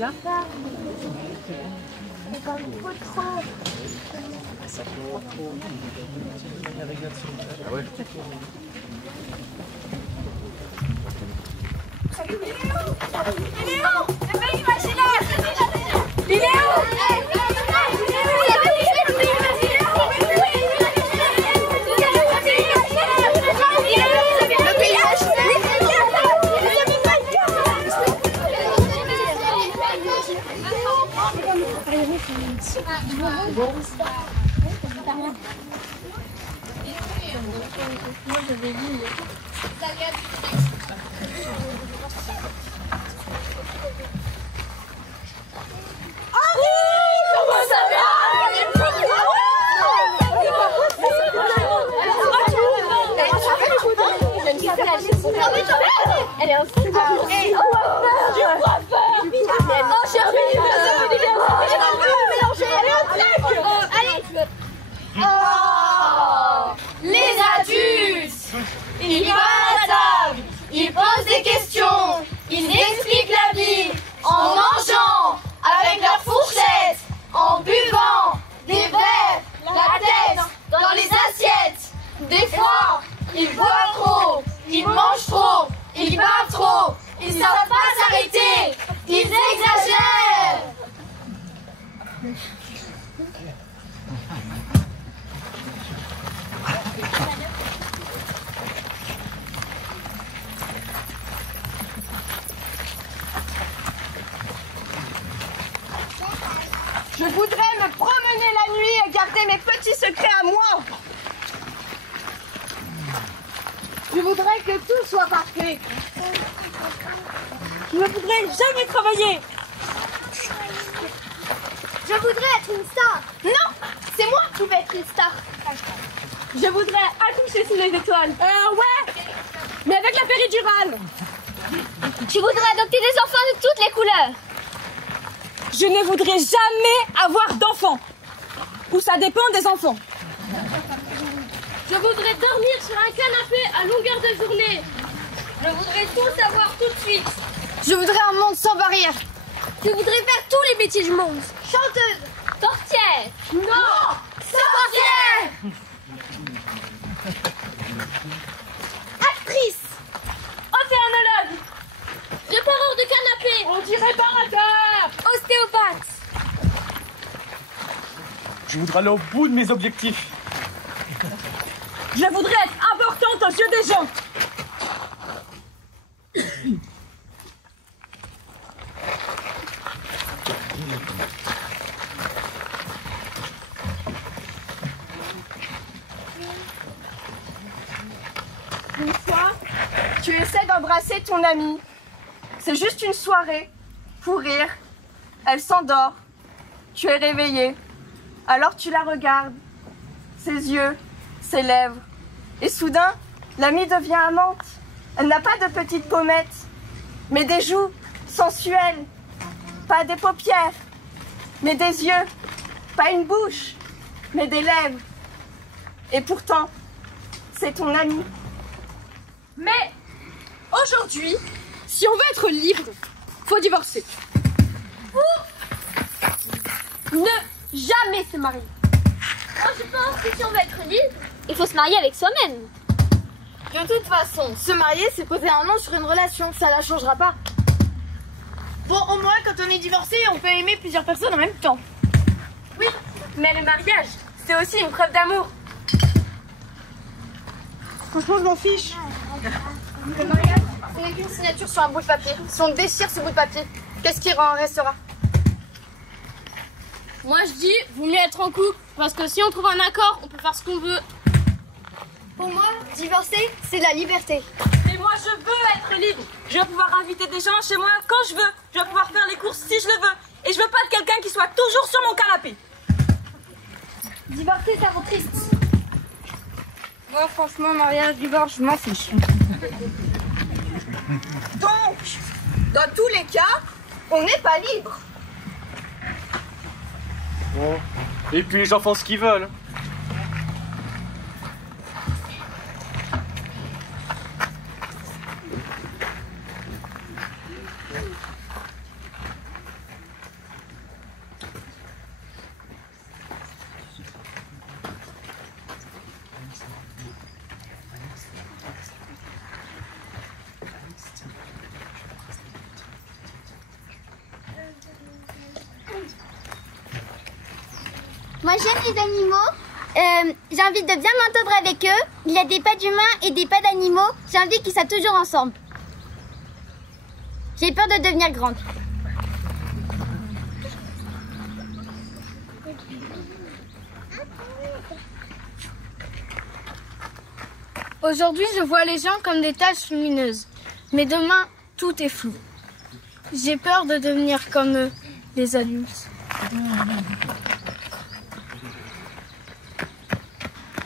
là. Elle est en Les adultes, ils parlent à table, ils posent des questions, ils expliquent la vie en mangeant avec leurs fourchettes, en buvant des verres, la tête dans les assiettes. Des fois, ils boivent trop, ils mangent trop, ils parlent trop, ils savent pas s'arrêter, ils exagèrent. Je voudrais me promener la nuit et garder mes petits secrets à moi. Je voudrais que tout soit parfait. Je ne voudrais jamais travailler. Je voudrais être une star. Non, c'est moi qui vais être une star. Je voudrais accoucher sous les étoiles. Ouais, mais avec la péridurale. Je voudrais adopter des enfants de toutes les couleurs. Je ne voudrais jamais avoir d'enfants. Ou ça dépend des enfants. Je voudrais dormir sur un canapé à longueur de journée. Je voudrais tout savoir tout de suite. Je voudrais un monde sans barrières. Je voudrais faire tous les métiers du monde. Chanteuse, portière, Non, sorcière. Actrice. océanologue, répareur de canapé, On dit réparateur. Ostéopathe. Je voudrais aller au bout de mes objectifs. Je voudrais être importante aux yeux des gens. Une fois, tu essaies d'embrasser ton amie. C'est juste une soirée, pour rire. Elle s'endort. Tu es réveillé. Alors tu la regardes. Ses yeux, ses lèvres. Et soudain, l'amie devient amante. Elle n'a pas de petites pommettes, mais des joues sensuelles. Pas des paupières, mais des yeux. Pas une bouche, mais des lèvres. Et pourtant, c'est ton amie. Mais aujourd'hui, si on veut être libre, faut divorcer. Ne jamais se marier. Moi je pense que si on veut être libre, Il faut se marier avec soi-même. De toute façon, se marier, c'est poser un nom sur une relation. Ça la changera pas. Bon, au moins, quand on est divorcé, on peut aimer plusieurs personnes en même temps. Oui, mais le mariage, c'est aussi une preuve d'amour. Franchement, je m'en fiche. Le mariage, c'est qu'une signature sur un bout de papier. Si on déchire ce bout de papier, qu'est-ce qui en restera? moi je dis, vaut mieux être en couple, parce que si on trouve un accord, on peut faire ce qu'on veut. Pour moi, divorcer, c'est la liberté. Mais moi, je veux être libre. Je veux pouvoir inviter des gens chez moi quand je veux. Je veux pouvoir faire les courses si je le veux. Et je veux pas de quelqu'un qui soit toujours sur mon canapé. Divorcer, ça rend triste. Moi, franchement, mariage, divorce, je m'en fiche. Donc, dans tous les cas, on n'est pas libre. Bon. Et puis les gens font ce qu'ils veulent. Moi j'aime les animaux. J'ai envie de bien m'entendre avec eux. Il y a des pas d'humains et des pas d'animaux. J'ai envie qu'ils soient toujours ensemble. J'ai peur de devenir grande. Aujourd'hui, je vois les gens comme des taches lumineuses. Mais demain, tout est flou. J'ai peur de devenir comme eux, les adultes.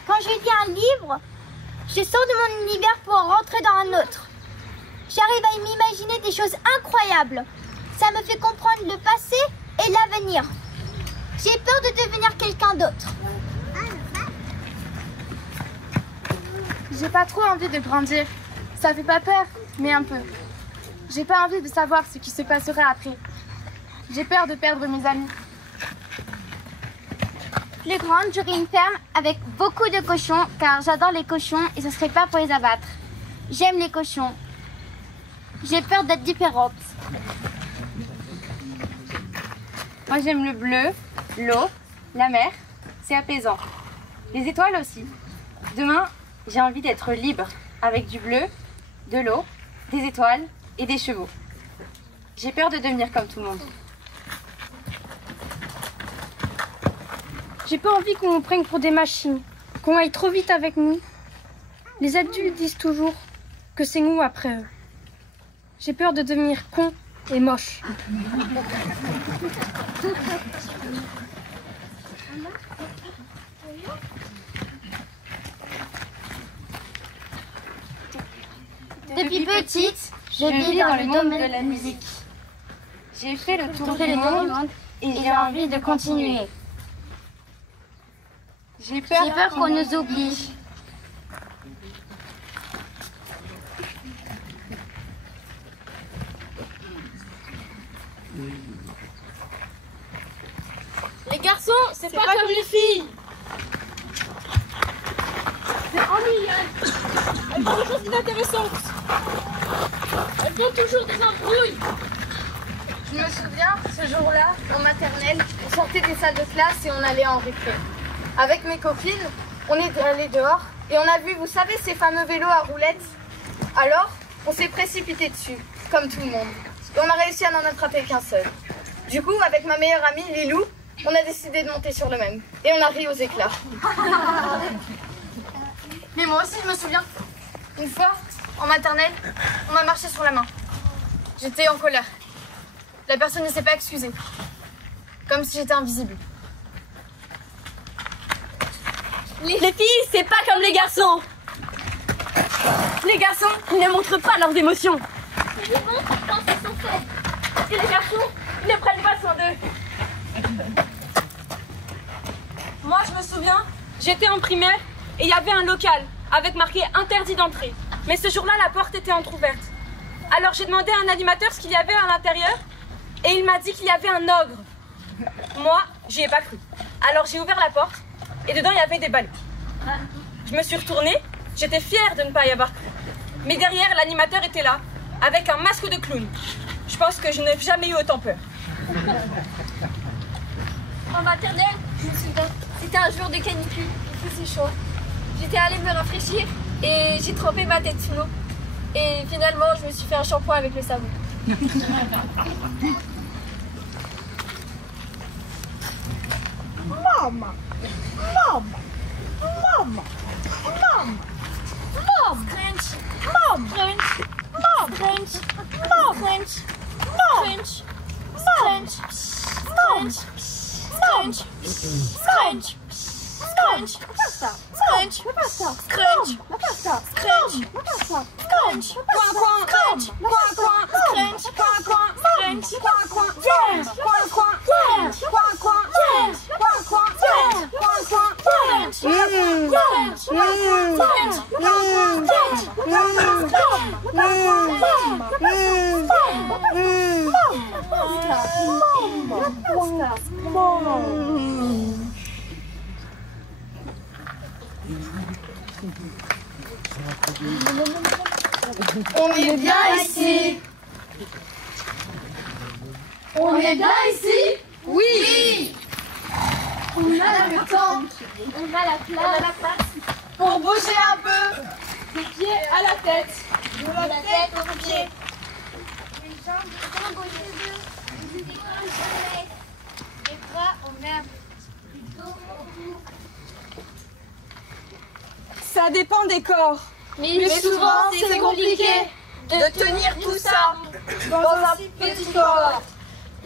Quand je lis un livre, je sors de mon univers pour rentrer dans un autre. J'arrive à m'imaginer des choses incroyables. Ça me fait comprendre le passé et l'avenir. J'ai peur de devenir quelqu'un d'autre. J'ai pas trop envie de grandir. Ça fait pas peur, mais un peu. J'ai pas envie de savoir ce qui se passera après. J'ai peur de perdre mes amis. Plus grande, j'aurai une ferme avec beaucoup de cochons, car j'adore les cochons et ce serait pas pour les abattre. J'aime les cochons. J'ai peur d'être différente. Moi j'aime le bleu, l'eau, la mer. C'est apaisant. Les étoiles aussi. Demain, j'ai envie d'être libre, avec du bleu, de l'eau, des étoiles et des chevaux. J'ai peur de devenir comme tout le monde. J'ai pas envie qu'on nous prenne pour des machines, qu'on aille trop vite avec nous. Les adultes disent toujours que c'est nous après eux. J'ai peur de devenir con et moche. Depuis petite, je vis dans le monde de la musique. J'ai fait le tour du monde et j'ai envie de continuer. J'ai peur qu'on nous oublie. Les garçons, c'est pas comme les filles. C'est ennuyeux. Elles font des choses inintéressantes. Elles font toujours des embrouilles. Je me souviens, ce jour-là, en maternelle, on sortait des salles de classe et on allait en récré. Avec mes copines, on est allés dehors et on a vu, vous savez, ces fameux vélos à roulettes. Alors, on s'est précipité dessus, comme tout le monde. Et on a réussi à n'en attraper qu'un seul. Du coup, avec ma meilleure amie, Lilou, on a décidé de monter sur le même. Et on a ri aux éclats. Mais moi aussi, je me souviens. Une fois, en maternelle, on m'a marché sur la main. J'étais en colère. La personne ne s'est pas excusée. Comme si j'étais invisible. Les filles, c'est pas comme les garçons. Les garçons, ils ne montrent pas leurs émotions. Ils montrent quand ils sont faibles. Et les garçons, ils ne prennent pas soin d'eux. Moi, je me souviens, j'étais en primaire et il y avait un local avec marqué interdit d'entrée. Mais ce jour-là, la porte était entrouverte. Alors j'ai demandé à un animateur ce qu'il y avait à l'intérieur et il m'a dit qu'il y avait un ogre. Moi, j'y ai pas cru. Alors j'ai ouvert la porte et dedans il y avait des ballots. Je me suis retournée, j'étais fière de ne pas y avoir cru. Mais derrière, l'animateur était là, avec un masque de clown. Je pense que je n'ai jamais eu autant peur. En maternelle, je me souviens, c'était un jour de canicule, il faisait chaud. J'étais allée me rafraîchir et j'ai trempé ma tête sous l'eau. Et finalement, je me suis fait un shampoing avec le savon. Mama! Mama! Mama! Mama! Mom! Crunch, Mom! crunch, Mom! crunch, Mom! crunch, Mom! crunch, Mom! crunch, Mom! crunch, crunch, crunch, Pasta! crunch, Pasta! crunch, Pasta! crunch, Pasta! crunch, Coin, coin, crunch, coin, coin, crunch, coin, coin, crunch, coin, coin, yes, coin, coin, yes, coin, coin, yes, coin, coin, yes, coin, coin, yes, On est bien ici. On est bien ici? Oui. On a le temps. On a la place. Pour bouger un peu. Des pieds à la tête. De la tête aux pieds. Les jambes aux cheveux. Les épaules sur les. Les bras en herbe. Le dos au cou. Ça dépend des corps. Mais souvent, c'est compliqué De tenir tout ça dans un petit corps.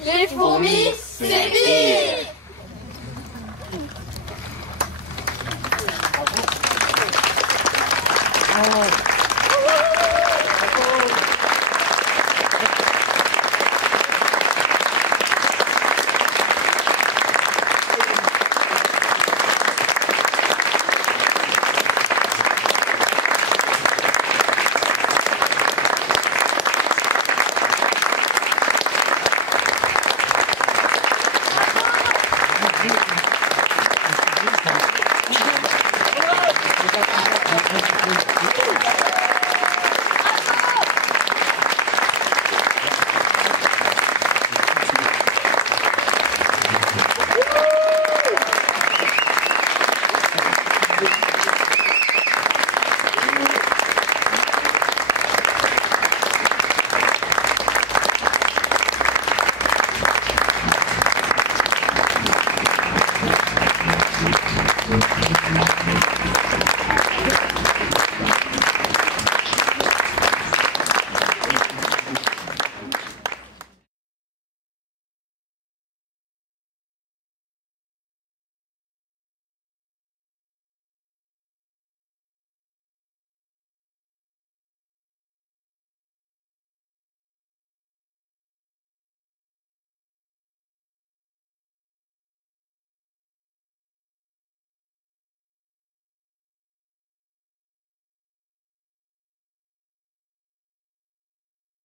Les fourmis, c'est pire.